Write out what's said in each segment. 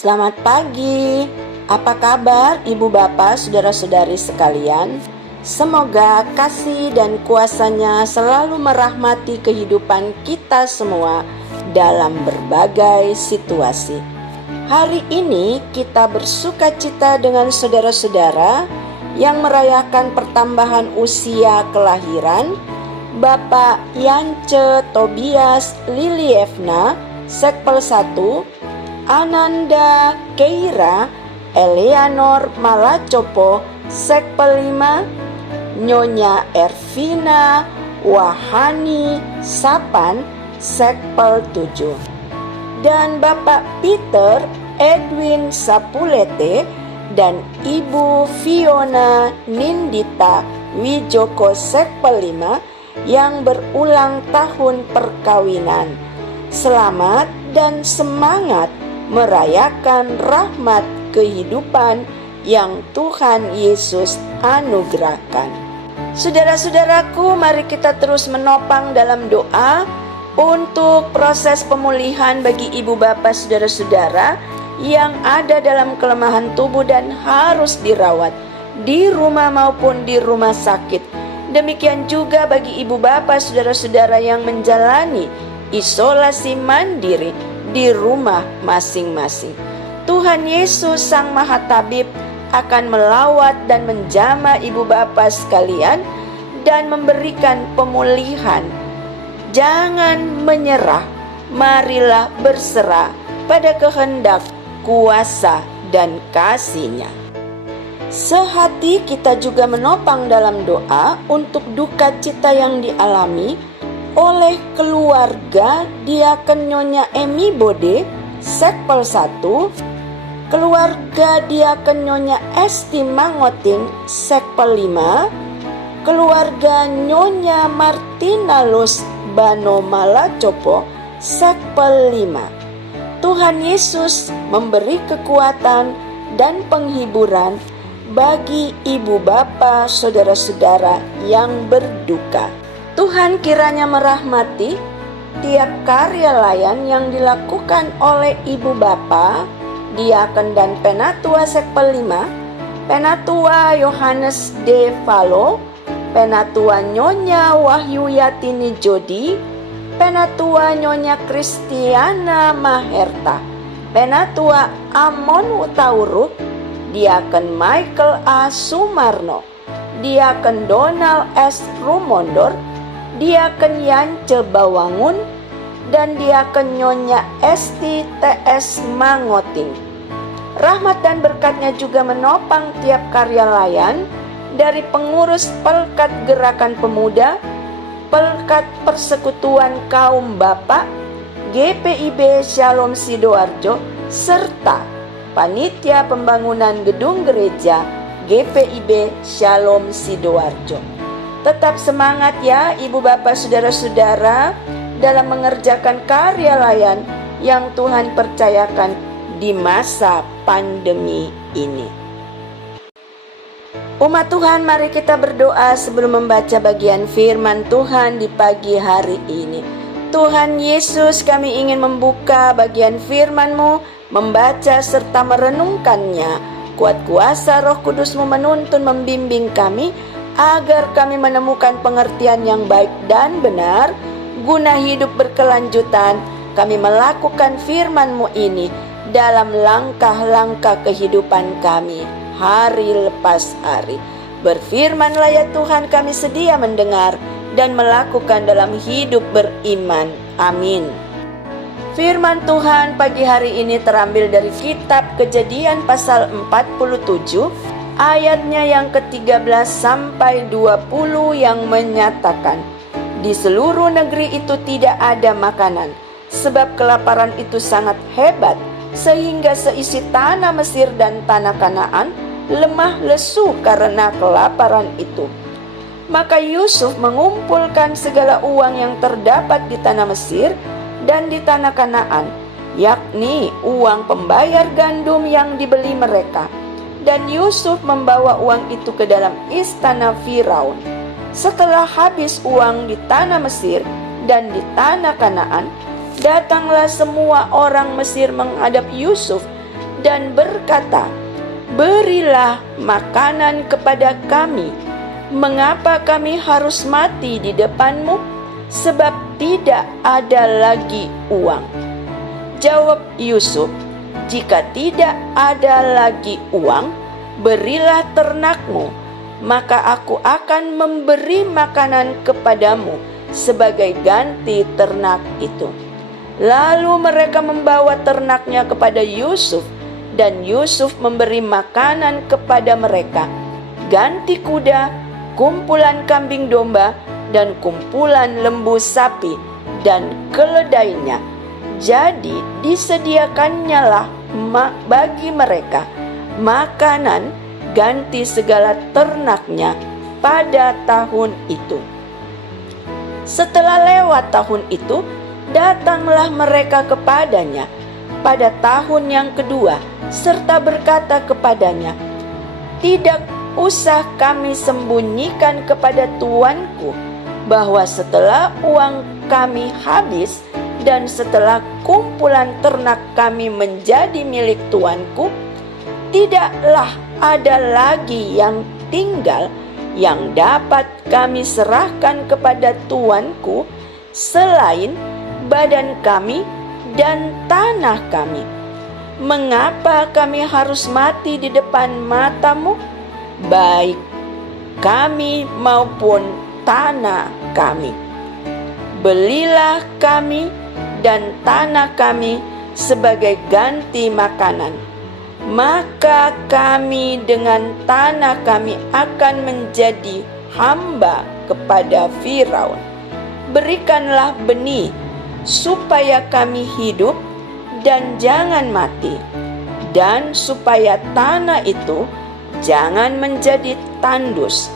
Selamat pagi. Apa kabar Ibu Bapak, Saudara-saudari sekalian? Semoga kasih dan kuasa-Nya selalu merahmati kehidupan kita semua dalam berbagai situasi. Hari ini kita bersukacita dengan saudara-saudara yang merayakan pertambahan usia kelahiran Bapak Yance Tobias Lilievna, Sekpel 1, Ananda Keira Eleanor Malacopo, Sekpel 5, Nyonya Ervina Wahani Sapan, Sekpel 7, dan Bapak Peter Edwin Sapulete dan Ibu Fiona Nindita Wijoko, Sekpel 5, yang berulang tahun perkawinan. Selamat dan semangat merayakan rahmat kehidupan yang Tuhan Yesus anugerahkan. Saudara-saudaraku, mari kita terus menopang dalam doa untuk proses pemulihan bagi ibu bapak saudara-saudara yang ada dalam kelemahan tubuh dan harus dirawat di rumah maupun di rumah sakit. Demikian juga bagi ibu bapak saudara-saudara yang menjalani isolasi mandiri di rumah masing-masing. Tuhan Yesus Sang Maha Tabib akan melawat dan menjamah ibu bapak sekalian dan memberikan pemulihan. Jangan menyerah, marilah berserah pada kehendak, kuasa, dan kasih-Nya. Sehati kita juga menopang dalam doa untuk duka cita yang dialami oleh keluarga Diaken Nyonya Emi Bode, Sekpel 1, keluarga Diaken Nyonya Esti Mangoting, Sekpel 5, keluarga Nyonya Martina Lus Bano Malacopo, Sekpel 5. Tuhan Yesus memberi kekuatan dan penghiburan bagi ibu bapa saudara-saudara yang berduka. Tuhan kiranya merahmati tiap karya layan yang dilakukan oleh ibu bapa, diaken dan penatua Sekpel 5, penatua Yohanes D. Valo, penatua Nyonya Wahyu Yatini Jodi, penatua Nyonya Kristiana Maherta, penatua Amon Utauruk, diaken Michael A. Sumarno, diaken Donald S. Rumondor, diaken Yance Bawangun, dan diaken Nyonya Esti T.S. Mangoting. Rahmat dan berkat-Nya juga menopang tiap karya layan dari pengurus Pelkat Gerakan Pemuda, Pelkat Persekutuan Kaum Bapak, GPIB Shalom Sidoarjo, serta Panitia Pembangunan Gedung Gereja GPIB Shalom Sidoarjo. Tetap semangat ya ibu bapak saudara-saudara dalam mengerjakan karya layan yang Tuhan percayakan di masa pandemi ini. Umat Tuhan, mari kita berdoa sebelum membaca bagian firman Tuhan di pagi hari ini. Tuhan Yesus, kami ingin membuka bagian firman-Mu, membaca serta merenungkannya. Kuat kuasa Roh Kudus-Mu menuntun membimbing kami agar kami menemukan pengertian yang baik dan benar, guna hidup berkelanjutan. Kami melakukan firman-Mu ini dalam langkah-langkah kehidupan kami, hari lepas hari. Berfirman-Lah ya Tuhan, kami sedia mendengar dan melakukan dalam hidup beriman. Amin. Firman Tuhan pagi hari ini terambil dari kitab Kejadian pasal 47, ayatnya yang ke-13 sampai 20 yang menyatakan, di seluruh negeri itu tidak ada makanan, sebab kelaparan itu sangat hebat, sehingga seisi tanah Mesir dan tanah Kanaan lemah lesu karena kelaparan itu. Maka Yusuf mengumpulkan segala uang yang terdapat di tanah Mesir dan di tanah Kanaan, yakni uang pembayar gandum yang dibeli mereka. Dan Yusuf membawa uang itu ke dalam istana Firaun. Setelah habis uang di tanah Mesir dan di tanah Kanaan, datanglah semua orang Mesir menghadap Yusuf dan berkata, "Berilah makanan kepada kami. Mengapa kami harus mati di depanmu? Sebab tidak ada lagi uang." Jawab Yusuf, "Jika tidak ada lagi uang, berilah ternakmu, maka aku akan memberi makanan kepadamu sebagai ganti ternak itu." Lalu mereka membawa ternaknya kepada Yusuf, dan Yusuf memberi makanan kepada mereka, ganti kuda, kumpulan kambing domba, dan kumpulan lembu sapi, dan keledainya. Jadi disediakannya lah bagi mereka makanan ganti segala ternaknya pada tahun itu. Setelah lewat tahun itu, datanglah mereka kepadanya pada tahun yang kedua, serta berkata kepadanya, "Tidak usah kami sembunyikan kepada tuanku bahwa setelah uang kami habis dan setelah kumpulan ternak kami menjadi milik tuanku, tidaklah ada lagi yang tinggal yang dapat kami serahkan kepada tuanku selain badan kami dan tanah kami. Mengapa kami harus mati di depan matamu, baik kami maupun tanah kami? Belilah kami dan tanah kami sebagai ganti makanan, maka kami dengan tanah kami akan menjadi hamba kepada Firaun. Berikanlah benih supaya kami hidup dan jangan mati, dan supaya tanah itu jangan menjadi tandus."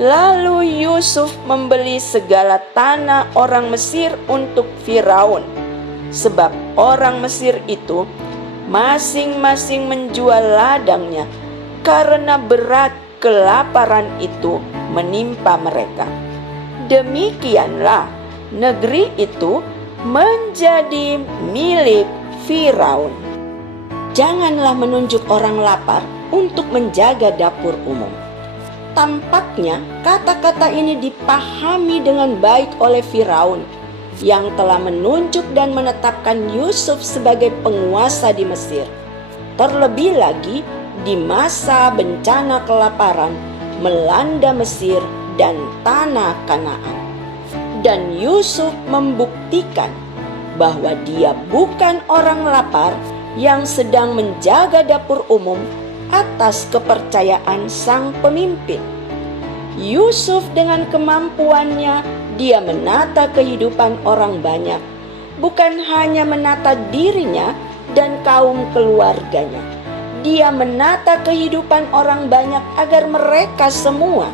Lalu Yusuf membeli segala tanah orang Mesir untuk Firaun, sebab orang Mesir itu masing-masing menjual ladangnya karena berat kelaparan itu menimpa mereka. Demikianlah negeri itu menjadi milik Firaun. Janganlah menunjuk orang lapar untuk menjaga dapur umum. Tampaknya kata-kata ini dipahami dengan baik oleh Firaun yang telah menunjuk dan menetapkan Yusuf sebagai penguasa di Mesir. Terlebih lagi di masa bencana kelaparan melanda Mesir dan tanah Kanaan. Dan Yusuf membuktikan bahwa dia bukan orang lapar yang sedang menjaga dapur umum atas kepercayaan sang pemimpin. Yusuf dengan kemampuannya, dia menata kehidupan orang banyak, bukan hanya menata dirinya dan kaum keluarganya. Dia menata kehidupan orang banyak agar mereka semua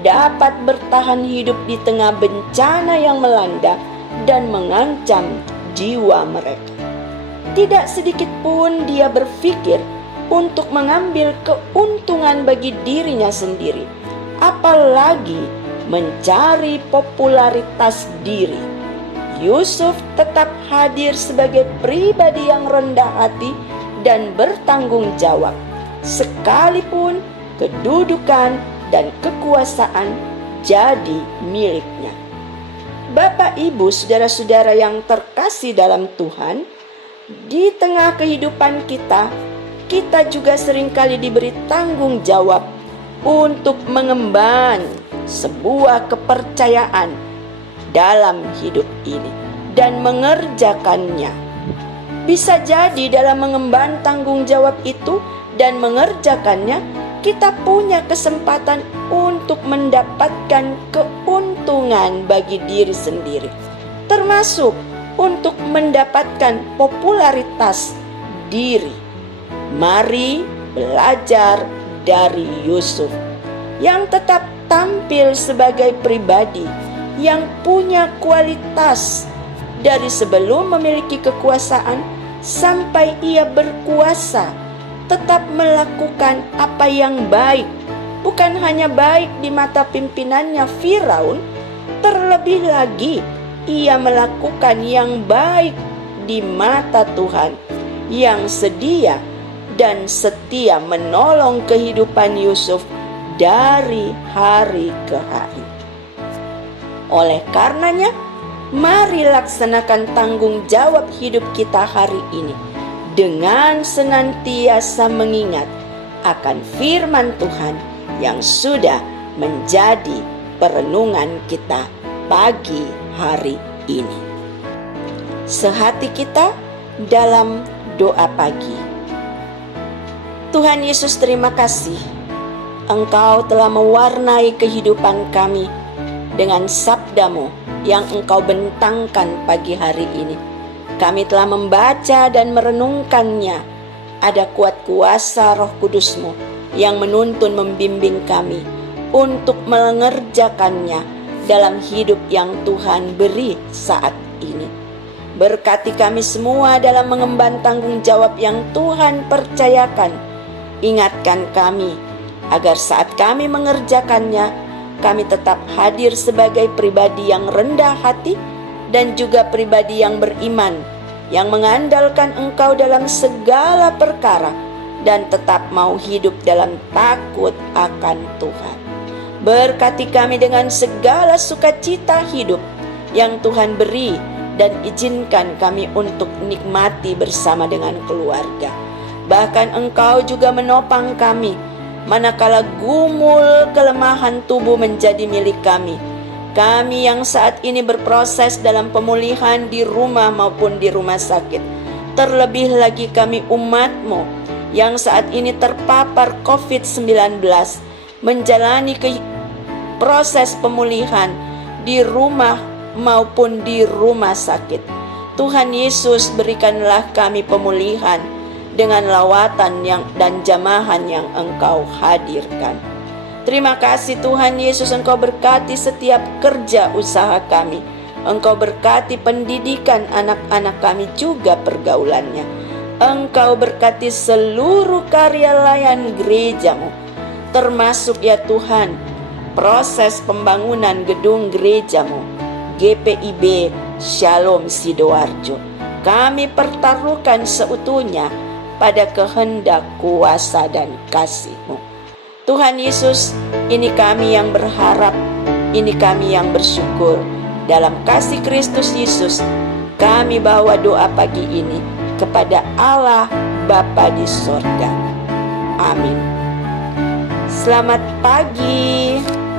dapat bertahan hidup di tengah bencana yang melanda dan mengancam jiwa mereka. Tidak sedikit pun dia berpikir untuk mengambil keuntungan bagi dirinya sendiri, apalagi mencari popularitas diri. Yusuf tetap hadir sebagai pribadi yang rendah hati dan bertanggung jawab, sekalipun kedudukan dan kekuasaan jadi miliknya. Bapak, Ibu, saudara-saudara yang terkasih dalam Tuhan, di tengah kehidupan kita juga seringkali diberi tanggung jawab untuk mengemban sebuah kepercayaan dalam hidup ini dan mengerjakannya. Bisa jadi dalam mengemban tanggung jawab itu dan mengerjakannya, kita punya kesempatan untuk mendapatkan keuntungan bagi diri sendiri, termasuk untuk mendapatkan popularitas diri. Mari belajar dari Yusuf yang tetap tampil sebagai pribadi yang punya kualitas dari sebelum memiliki kekuasaan sampai ia berkuasa, tetap melakukan apa yang baik, bukan hanya baik di mata pimpinannya Firaun, terlebih lagi ia melakukan yang baik di mata Tuhan yang sedia dan setia menolong kehidupan Yusuf dari hari ke hari. Oleh karenanya, mari laksanakan tanggung jawab hidup kita hari ini dengan senantiasa mengingat akan firman Tuhan yang sudah menjadi perenungan kita pagi hari ini. Sehati kita dalam doa pagi. Tuhan Yesus, terima kasih Engkau telah mewarnai kehidupan kami dengan sabda-Mu yang Engkau bentangkan pagi hari ini. Kami telah membaca dan merenungkannya. Ada kuat kuasa Roh Kudus-Mu yang menuntun membimbing kami untuk mengerjakannya dalam hidup yang Tuhan beri saat ini. Berkati kami semua dalam mengemban tanggung jawab yang Tuhan percayakan. Ingatkan kami agar saat kami mengerjakannya, kami tetap hadir sebagai pribadi yang rendah hati dan juga pribadi yang beriman, yang mengandalkan Engkau dalam segala perkara dan tetap mau hidup dalam takut akan Tuhan. Berkati kami dengan segala sukacita hidup yang Tuhan beri dan izinkan kami untuk nikmati bersama dengan keluarga. Bahkan Engkau juga menopang kami manakala gumul kelemahan tubuh menjadi milik kami. Kami yang saat ini berproses dalam pemulihan di rumah maupun di rumah sakit. Terlebih lagi kami umat-Mu yang saat ini terpapar COVID-19, menjalani proses pemulihan di rumah maupun di rumah sakit. Tuhan Yesus, berikanlah kami pemulihan dengan lawatan dan jamahan yang Engkau hadirkan. Terima kasih Tuhan Yesus, Engkau berkati setiap kerja usaha kami. Engkau berkati pendidikan anak-anak kami juga pergaulannya. Engkau berkati seluruh karya layan gereja-Mu, termasuk ya Tuhan proses pembangunan gedung gereja-Mu GPIB Shalom Sidoarjo. Kami pertaruhkan seutuhnya pada kehendak, kuasa, dan kasih-Mu. Tuhan Yesus, ini kami yang berharap, ini kami yang bersyukur. Dalam kasih Kristus Yesus, kami bawa doa pagi ini kepada Allah Bapa di sorga. Amin. Selamat pagi.